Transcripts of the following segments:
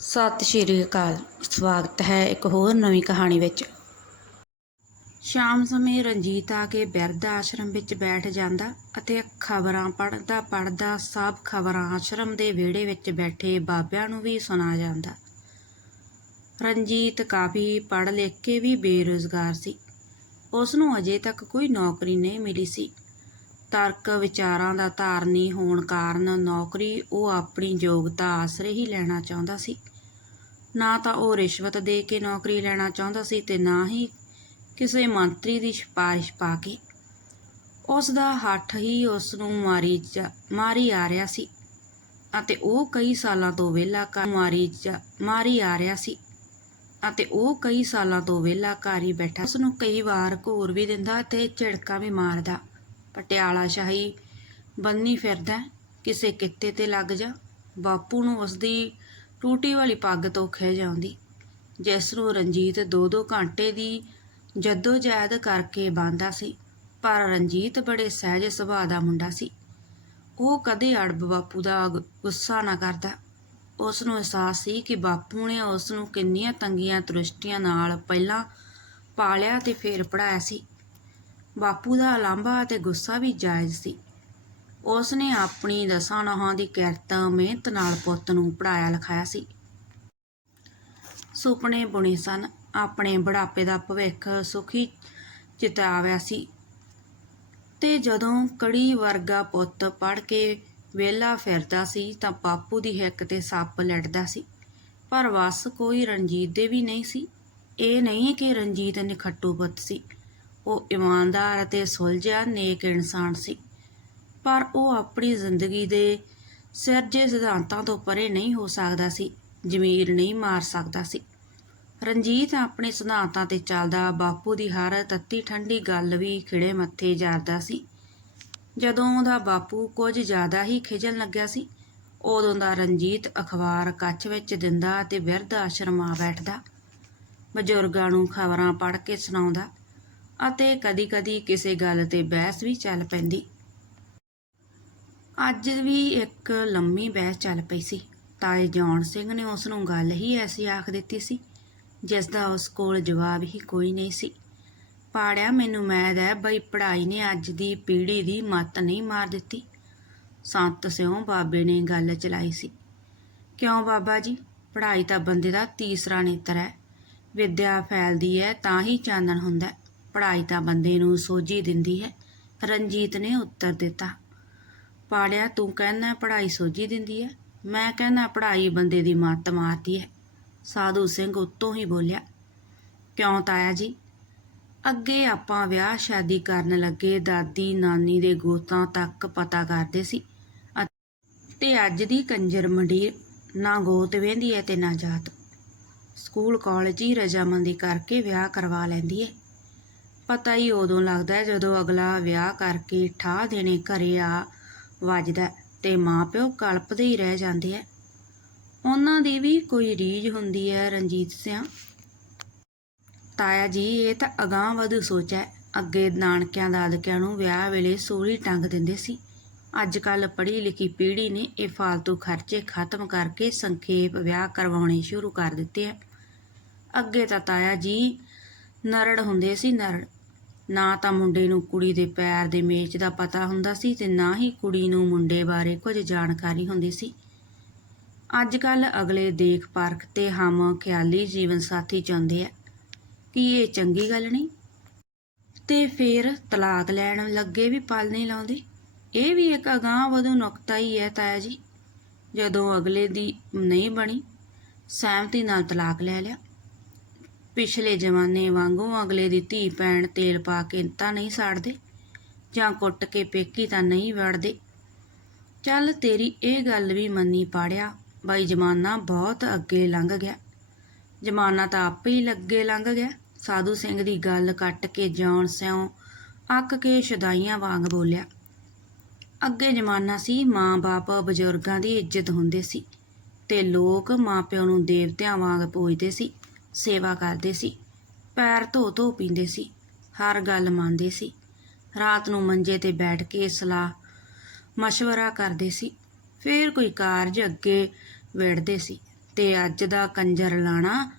ਸਤਿ ਸ਼੍ਰੀ ਅਕਾਲ। ਸਵਾਗਤ ਹੈ ਇੱਕ ਹੋਰ ਨਵੀਂ ਕਹਾਣੀ ਵਿੱਚ। ਸ਼ਾਮ ਸਮੇਂ ਰਣਜੀਤ ਆ ਕੇ ਬਿਰਧ ਆਸ਼ਰਮ ਵਿੱਚ ਬੈਠ ਜਾਂਦਾ ਅਤੇ ਖਬਰਾਂ ਪੜ੍ਹਦਾ ਪੜ੍ਹਦਾ ਸਭ ਖਬਰਾਂ ਆਸ਼ਰਮ ਦੇ ਵਿਹੜੇ ਵਿੱਚ ਬੈਠੇ ਬਾਬਿਆਂ ਨੂੰ ਵੀ ਸੁਣਾ ਜਾਂਦਾ। ਰਣਜੀਤ ਕਾਫੀ ਪੜ੍ਹ ਲਿਖ ਕੇ ਵੀ ਬੇਰੁਜ਼ਗਾਰ ਸੀ। ਉਸ ਨੂੰ ਅਜੇ ਤੱਕ ਕੋਈ ਨੌਕਰੀ ਨਹੀਂ ਮਿਲੀ ਸੀ। ਤਰਕ ਵਿਚਾਰਾਂ ਦਾ ਧਾਰਨੀ ਹੋਣ ਕਾਰਨ ਨੌਕਰੀ ਉਹ ਆਪਣੀ ਯੋਗਤਾ ਆਸਰੇ ਹੀ ਲੈਣਾ ਚਾਹੁੰਦਾ ਸੀ। ਨਾ ਤਾਂ ਉਹ ਰਿਸ਼ਵਤ ਦੇ ਕੇ ਨੌਕਰੀ ਲੈਣਾ ਚਾਹੁੰਦਾ ਸੀ ਤੇ ਨਾ ਹੀ ਕਿਸੇ ਮੰਤਰੀ ਦੀ ਸਿਫਾਰਿਸ਼ ਪਾ ਕੇ। ਉਸ ਦਾ ਹੱਠ ਹੀ ਉਸ ਨੂੰ ਮਾਰੀ ਜਾ- ਮਾਰੀ ਆ ਰਿਹਾ ਸੀ ਅਤੇ ਉਹ ਕਈ ਸਾਲਾਂ ਤੋਂ ਵਿਹਲਾ ਘਰ ਮਾਰੀ ਮਾਰੀ ਆ ਰਿਹਾ ਸੀ ਅਤੇ ਉਹ ਕਈ ਸਾਲਾਂ ਤੋਂ ਵਿਹਲਾ ਘਰ ਹੀ ਬੈਠਾ। ਉਸ ਨੂੰ ਕਈ ਵਾਰ ਘੂਰ ਵੀ ਦਿੰਦਾ ਤੇ ਝਿੜਕਾਂ ਵੀ ਮਾਰਦਾ। ਪਟਿਆਲਾ ਸ਼ਾਹੀ ਬੰਨੀ ਫਿਰਦਾ ਕਿਸੇ ਕਿੱਤੇ ਤੇ ਲੱਗ ਜਾ। ਬਾਪੂ ਨੂੰ ਉਸਦੀ ਟੂਟੀ ਵਾਲੀ ਪੱਗ ਤੋਂ ਖਿਝ ਆਉਂਦੀ ਜਿਸ ਨੂੰ ਰਣਜੀਤ ਦੋ ਦੋ ਘੰਟੇ ਦੀ ਜਹਿਦ ਕਰਕੇ ਬੰਦਾ ਸੀ। ਪਰ ਰਣਜੀਤ ਬੜੇ ਸਹਿਜ ਸੁਭਾਅ ਦਾ ਮੁੰਡਾ ਸੀ। ਉਹ ਕਦੇ ਅੜਬ ਬਾਪੂ ਦਾ ਗੁੱਸਾ ਨਾ ਕਰਦਾ। ਉਸ ਨੂੰ ਅਹਿਸਾਸ ਸੀ ਕਿ ਬਾਪੂ ਨੇ ਉਸ ਨੂੰ ਕਿੰਨੀਆਂ ਤੰਗੀਆਂ ਦ੍ਰਿਸ਼ਟੀਆਂ ਨਾਲ ਪਹਿਲਾਂ ਪਾਲਿਆ ਤੇ ਫਿਰ ਪੜਾਇਆ ਸੀ। ਬਾਪੂ ਦਾ ਲਾਂਭਾ ਅਤੇ ਗੁੱਸਾ ਵੀ ਜਾਇਜ਼ ਸੀ। ਉਸ ਨੇ ਆਪਣੀ ਦਸਾਂ ਨਹਾਂ ਦੀ ਕਿਰਤ ਮਿਹਨਤ ਨਾਲ ਪੁੱਤ ਨੂੰ ਪੜਾਇਆ ਲਿਖਾਇਆ ਸੀ। ਸੁਪਨੇ ਬੁਣੇ ਸਨ। ਆਪਣੇ ਬੁਢਾਪੇ ਦਾ ਭਵਿੱਖ ਸੁਖੀ ਚਿਤਾਵਿਆ ਸੀ ਤੇ ਜਦੋਂ ਕੜੀ ਵਰਗਾ ਪੁੱਤ ਪੜ ਕੇ ਵਿਹਲਾ ਫਿਰਦਾ ਸੀ ਤਾਂ ਬਾਪੂ ਦੀ ਹਿੱਕ ਤੇ ਸੱਪ ਲੜਦਾ ਸੀ। ਪਰ ਵਸ ਕੋਈ ਰਣਜੀਤ ਦੇ ਵੀ ਨਹੀਂ ਸੀ। ਇਹ ਨਹੀਂ ਕਿ ਰਣਜੀਤ ਨਿਖੱਟੂ ਪੁੱਤ ਸੀ। ਉਹ ਇਮਾਨਦਾਰ ਅਤੇ ਸੁਲਝਿਆ ਨੇਕ ਇਨਸਾਨ ਸੀ। ਪਰ ਉਹ ਆਪਣੀ ਜ਼ਿੰਦਗੀ ਦੇ ਸਿਰਜੇ ਸਿਧਾਂਤਾਂ ਤੋਂ ਪਰੇ ਨਹੀਂ ਹੋ ਸਕਦਾ ਸੀ ਜ਼ਮੀਰ ਨਹੀਂ ਮਾਰ ਸਕਦਾ ਸੀ। ਰਣਜੀਤ ਆਪਣੇ ਸਿਧਾਂਤਾਂ ਤੇ ਚੱਲਦਾ, ਬਾਪੂ ਦੀ ਹਰ ਤੱਤੀ ਠੰਡੀ ਗੱਲ ਵੀ ਖਿੜੇ ਮੱਥੇ ਜਾਰਦਾ ਸੀ। ਜਦੋਂ ਉਹਦਾ ਬਾਪੂ ਕੁਝ ਜ਼ਿਆਦਾ ਹੀ ਖਿਜਣ ਲੱਗਿਆ ਸੀ, ਉਦੋਂ ਦਾ ਰਣਜੀਤ ਅਖਬਾਰ ਕੱਚ ਵਿੱਚ ਦਿੰਦਾ ਤੇ ਬਿਰਧ ਆਸ਼ਰਮ ਆ ਬੈਠਦਾ। ਬਜ਼ੁਰਗਾਂ ਨੂੰ ਖਬਰਾਂ ਪੜ੍ਹ ਕੇ ਸੁਣਾਉਂਦਾ। ਅਤੇ ਕਦੀ-ਕਦੀ ਕਿਸੇ ਗੱਲ ਤੇ ਬਹਿਸ ਵੀ ਚੱਲ ਪੈਂਦੀ। ਅੱਜ ਵੀ ਇੱਕ ਲੰਮੀ ਬਹਿਸ ਚੱਲ ਪਈ ਸੀ। ਤਾਏ ਜੌਨ ਸਿੰਘ ਨੇ ਉਸ ਨੂੰ ਗੱਲ ਹੀ ਐਸੀ ਆਖ ਦਿੱਤੀ ਸੀ, ਜਿਸ ਦਾ ਉਸ ਕੋਲ ਜਵਾਬ ਹੀ ਕੋਈ ਨਹੀਂ ਸੀ। ਪਾੜਿਆ, ਮੈਨੂੰ ਮੈਦ ਹੈ ਬਈ ਪੜ੍ਹਾਈ ਨੇ ਅੱਜ ਦੀ ਪੀੜ੍ਹੀ ਦੀ ਮੱਤ ਨਹੀਂ ਮਾਰ ਦਿੱਤੀ। ਸੰਤ ਸਿਉਂ ਬਾਬੇ ਨੇ ਗੱਲ ਚਲਾਈ ਸੀ। ਕਿਉਂ ਬਾਬਾ ਜੀ? ਪੜ੍ਹਾਈ ਤਾਂ ਬੰਦੇ ਦਾ ਤੀਸਰਾ ਨੇਤਰ ਹੈ ਵਿੱਦਿਆ ਫੈਲਦੀ ਹੈ ਤਾਂ ਹੀ ਚਾਨਣ ਹੁੰਦਾ ਪੜ੍ਹਾਈ ਤਾਂ ਬੰਦੇ ਨੂੰ ਸੋਝੀ ਦਿੰਦੀ ਹੈ। ਰਣਜੀਤ ਨੇ ਉੱਤਰ ਦਿੱਤਾ, ਪਾੜਿਆ, ਤੂੰ ਕਹਿੰਦਾ ਪੜ੍ਹਾਈ ਸੋਝੀ ਦਿੰਦੀ ਹੈ। ਮੈਂ ਕਹਿੰਦਾ ਪੜ੍ਹਾਈ ਬੰਦੇ ਦੀ ਮੱਤ ਮਾਰਦੀ ਹੈ। ਸਾਧੂ ਸਿੰਘ ਉੱਤੋਂ ਹੀ ਬੋਲਿਆ, ਕਿਉਂ ਤਾਇਆ ਜੀ? ਅੱਗੇ ਆਪਾਂ ਵਿਆਹ ਸ਼ਾਦੀ ਕਰਨ ਲੱਗੇ ਦਾਦੀ ਨਾਨੀ ਦੇ ਗੋਤਾਂ ਤੱਕ ਪਤਾ ਕਰਦੇ ਸੀ ਤੇ ਅੱਜ ਦੀ ਕੰਜਰ ਮੰਡੀਰ ਨਾ ਗੋਤ ਵਹਿੰਦੀ ਹੈ ਤੇ ਨਾ ਜਾਤ। ਸਕੂਲ, ਕਾਲਜ ਹੀ ਰਜਾਮੰਦੀ ਕਰਕੇ ਵਿਆਹ ਕਰਵਾ ਲੈਂਦੀ ਹੈ। ਪਤਾ ਹੀ ਉਦੋਂ ਲੱਗਦਾ ਜਦੋਂ ਅਗਲਾ ਵਿਆਹ ਕਰਕੇ ਠਾਹ ਦੇਣੇ ਘਰੇ ਆ ਵੱਜਦਾ ਹੈ ਤੇ ਮਾਪਿਓ ਕਲਪਦੇ ਹੀ ਰਹਿ ਜਾਂਦੇ ਐ ਉਹਨਾਂ ਦੀ ਵੀ ਕੋਈ ਰੀਝ ਹੁੰਦੀ ਹੈ ਰਣਜੀਤ ਸਿਆਂ। ਤਾਇਆ ਜੀ, ਇਹ ਤਾਂ ਅਗਾਂਹ ਵਧੂ ਸੋਚ ਹੈ। ਅੱਗੇ ਨਾਨਕਿਆਂ ਦਾਦਕਿਆਂ ਨੂੰ ਵਿਆਹ ਵੇਲੇ ਸੂਲੀ ਟੰਗ ਦਿੰਦੇ ਸੀ। ਅੱਜ ਕੱਲ ਪੜ੍ਹੀ ਲਿਖੀ ਪੀੜ੍ਹੀ ਨੇ ਇਹ ਫालतू ਖਰਚੇ ਖਤਮ ਕਰਕੇ ਸੰਖੇਪ ਵਿਆਹ ਕਰਵਾਉਣੇ ਸ਼ੁਰੂ ਕਰ ਦਿੱਤੇ ਆ ਅੱਗੇ ਤਾਂ ਤਾਇਆ ਜੀ ਨਰੜ ਹੁੰਦੇ ਸੀ, ਨਰੜ। ਨਾ ਤਾਂ ਮੁੰਡੇ ਨੂੰ ਕੁੜੀ ਦੇ ਪੈਰ ਦੇ ਮੇਚ ਦਾ ਪਤਾ ਹੁੰਦਾ ਸੀ ਤੇ ਨਾ ਹੀ ਕੁੜੀ ਨੂੰ ਮੁੰਡੇ ਬਾਰੇ ਕੁਝ ਜਾਣਕਾਰੀ ਹੁੰਦੀ ਸੀ। ਅੱਜ ਕੱਲ ਅਗਲੇ ਦੇਖ ਪਰਖ ਤੇ ਹਮ ਖਿਆਲੀ ਜੀਵਨ ਸਾਥੀ ਚਾਹੁੰਦੇ ਆ। ਕਿ ਇਹ ਚੰਗੀ ਗੱਲ ਨਹੀਂ? ਤੇ ਫਿਰ ਤਲਾਕ ਲੈਣ ਲੱਗੇ ਵੀ ਪਲ ਨਹੀਂ ਲਾਉਂਦੇ? ਇਹ ਵੀ ਇੱਕ ਅਗਾਂਹ ਵਧੂ ਨੁਕਤਾ ਹੀ ਹੈ ਤਾਇਆ ਜੀ। ਜਦੋਂ ਅਗਲੇ ਦੀ ਨਹੀਂ ਬਣੀ, ਸਹਿਮਤੀ ਨਾਲ ਤਲਾਕ ਲੈ ਲਿਆ। ਪਿਛਲੇ ਜ਼ਮਾਨੇ ਵਾਂਗੂ ਅਗਲੇ ਦੀ ਧੀ ਭੈਣ ਤੇਲ ਪਾ ਕੇ ਤਾਂ ਨਹੀਂ ਸਾੜਦੇ ਜਾਂ ਕੁੱਟ ਕੇ ਪੇਕੀ ਤਾਂ ਨਹੀਂ ਵੜਦੇ? ਚੱਲ ਤੇਰੀ ਇਹ ਗੱਲ ਵੀ ਮੰਨੀ ਪਾੜਿਆ, ਬਾਈ ਜ਼ਮਾਨਾ ਬਹੁਤ ਅੱਗੇ ਲੰਘ ਗਿਆ। ਜ਼ਮਾਨਾ ਤਾਂ ਆਪੇ ਹੀ ਲੱਗੇ ਲੰਘ ਗਿਆ। ਸਾਧੂ ਸਿੰਘ ਦੀ ਗੱਲ ਕੱਟ ਕੇ ਜੌਨ ਸਿਉ ਅੱਕ ਕੇ ਸ਼ਦਾਈਆਂ ਵਾਂਗ ਬੋਲਿਆ, ਅੱਗੇ ਜ਼ਮਾਨਾ ਸੀ, ਮਾਂ-ਬਾਪ ਬਜ਼ੁਰਗਾਂ ਦੀ ਇੱਜ਼ਤ ਹੁੰਦੇ ਸੀ ਤੇ ਲੋਕ ਮਾਪਿਆਂ ਨੂੰ ਦੇਵਤਿਆਂ ਵਾਂਗ ਪੂਜਦੇ ਸੀ। ਸੇਵਾ ਕਰਦੇ ਸੀ। ਪੈਰ ਧੋ ਧੋ ਪੀਂਦੇ ਸੀ। ਹਰ ਗੱਲ ਮੰਨਦੇ ਸੀ। ਰਾਤ ਨੂੰ ਮੰਜੇ ਤੇ ਬੈਠ ਕੇ ਸਲਾਹ ਮਸ਼ਵਰਾ ਕਰਦੇ ਸੀ। ਫੇਰ ਕੋਈ ਕਾਰਜ ਅੱਗੇ ਵਿੜਦੇ ਸੀ ਤੇ ਅੱਜ ਦਾ ਕੰਜਰ ਲਾਣਾ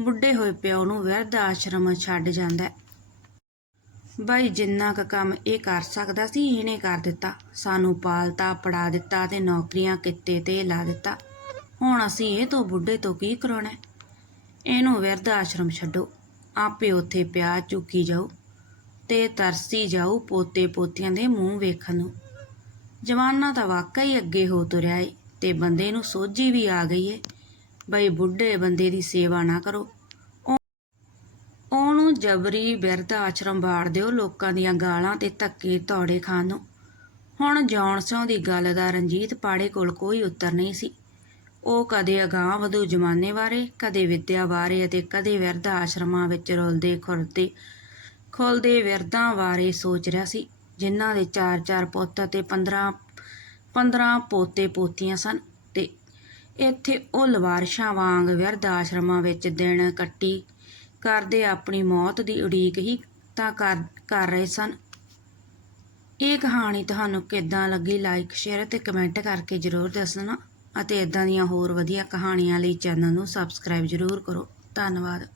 ਬੁੱਢੇ ਹੋਏ ਪਿਓ ਨੂੰ ਵਿਰਧ ਆਸ਼ਰਮ ਛੱਡ ਜਾਂਦਾ ਬਾਈ ਜਿੰਨਾ ਕੁ ਕੰਮ ਇਹ ਕਰ ਸਕਦਾ ਸੀ ਇਹਨੇ ਕਰ ਦਿੱਤਾ। ਸਾਨੂੰ ਪਾਲਤਾ ਪੜਾ ਦਿੱਤਾ ਤੇ ਨੌਕਰੀਆਂ ਕਿੱਤੇ ਤੇ ਲਾ ਦਿੱਤਾ। ਹੁਣ ਅਸੀਂ ਇਹ ਤੋਂ ਬੁੱਢੇ ਤੋਂ ਕੀ ਕਰਾਉਣਾ ਇਹਨੂੰ ਵਿਰਧ ਆਸ਼ਰਮ ਛੱਡੋ। ਆਪੇ ਉੱਥੇ ਪਿਆ ਚੁੱਕੀ ਜਾਊ ਤੇ ਤਰਸੀ ਜਾਓ ਪੋਤੇ ਪੋਤੀਆਂ ਦੇ ਮੂੰਹ ਵੇਖਣ ਨੂੰ। ਜਵਾਨਾ ਤਾਂ ਵਾਕਈ ਅੱਗੇ ਹੋ ਤੁਰਿਆ ਏ ਤੇ ਬੰਦੇ ਨੂੰ ਸੋਝੀ ਵੀ ਆ ਗਈ ਏ। ਬਈ ਬੁੱਢੇ ਬੰਦੇ ਦੀ ਸੇਵਾ ਨਾ ਕਰੋ। ਉਹਨੂੰ ਜਬਰੀ ਬਿਰਧ ਆਸ਼ਰਮ ਬਾੜ ਦਿਓ ਲੋਕਾਂ ਦੀਆਂ ਗਾਲਾਂ ਤੇ ਧੱਕੇ ਧੌੜੇ ਖਾਣ ਨੂੰ। ਹੁਣ ਜੌਨ ਸਿਉ ਦੀ ਗੱਲ ਦਾ ਰਣਜੀਤ ਪਾੜੇ ਕੋਲ ਕੋਈ ਉੱਤਰ ਨਹੀਂ ਸੀ। ਉਹ ਕਦੇ ਅਗਾਂਹ ਵਧੂ ਜ਼ਮਾਨੇ ਬਾਰੇ, ਕਦੇ ਵਿੱਦਿਆ ਬਾਰੇ ਅਤੇ ਕਦੇ ਵਿਰਧ ਆਸ਼ਰਮਾਂ ਵਿੱਚ ਰੁਲਦੇ ਖੁਰਦੇ, ਖੁੱਲਦੇ ਵਿਰਧਾਂ ਬਾਰੇ ਸੋਚ ਰਿਹਾ ਸੀ, ਜਿਨ੍ਹਾਂ ਦੇ ਚਾਰ ਚਾਰ ਪੁੱਤ ਅਤੇ 15 15 ਪੋਤੇ ਪੋਤੀਆਂ ਸਨ ਤੇ ਇੱਥੇ ਉਹ ਲਵਾਰਸ਼ਾਂ ਵਾਂਗ ਵਿਰਧ ਆਸ਼ਰਮਾਂ ਵਿੱਚ ਦਿਨ ਕੱਟੀ ਕਰਦੇ ਆਪਣੀ ਮੌਤ ਦੀ ਉਡੀਕ ਹੀ ਤਾਂ ਕਰ ਕਰ ਰਹੇ ਸਨ। ਇਹ ਕਹਾਣੀ ਤੁਹਾਨੂੰ ਕਿੱਦਾਂ ਲੱਗੀ ਲਾਈਕ ਸ਼ੇਅਰ ਅਤੇ ਕਮੈਂਟ ਕਰਕੇ ਜਰੂਰ ਦੱਸਣਾ। ਅਤੇ ਇੱਦਾਂ ਦੀਆਂ ਹੋਰ ਵਧੀਆ ਕਹਾਣੀਆਂ ਲਈ ਚੈਨਲ ਨੂੰ ਸਬਸਕ੍ਰਾਈਬ ਜਰੂਰ ਕਰੋ। ਧੰਨਵਾਦ।